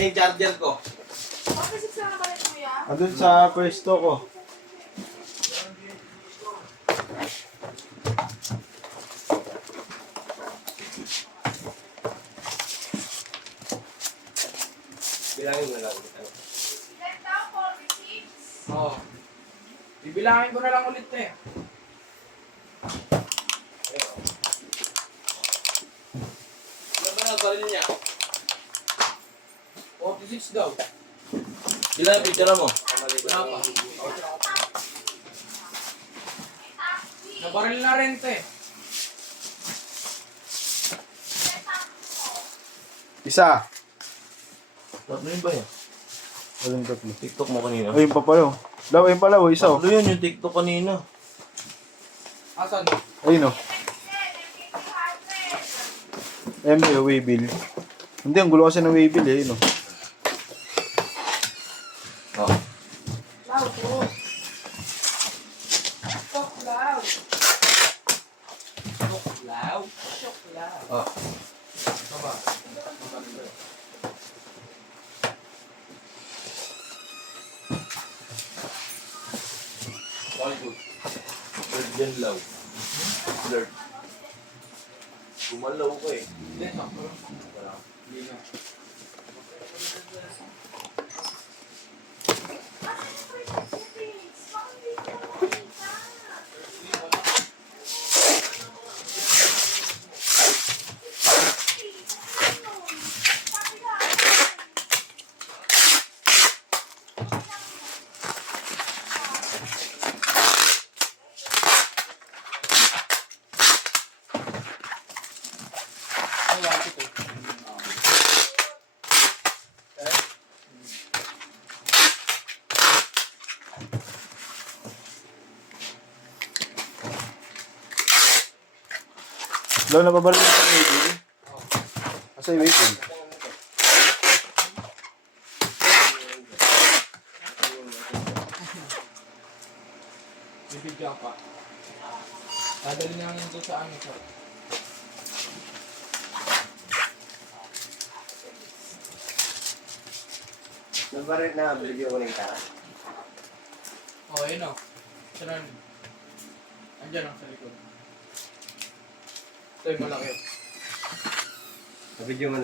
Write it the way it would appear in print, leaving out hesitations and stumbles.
yung charger ko. Bakit na ba rin kuya? Andun sa pwesto ko. Bilangin mo lang. Let down 46. Oo. Bibilangin ko na lang ulit eh. Ano ba ang baril niya? 46 daw. Ilan ang picture mo? Wala pa. Nabaril na rin te. Isa. Tatlo yun ba yan? Walang tatlo. TikTok mo kanina. Ayun pa pala. Ayun pala, isa. Tatlo yun yung TikTok kanina. Asan? Ayun o. MB, Waybill. Hindi, ang gulo kasi ng Waybill eh. Ayun o. Oh. Loud po. Shock loud. Tuklaw. Shock loud. Oh. Baba. All good. Blurred dyan law. Blurred. Gumalaw ko eh. Hindi, sakto lang. Wala. Hindi na. Ay, wala ito. Lalo na babaril sa Waybill. Kasi Waybill. Bibigyan pa. Dadali namin doon sa ano, sir. Nabarit na, video ko na yung tara. Oh, ayun o. Saan? Andiyan ang sa likod. Ito yung malaki. Video mo na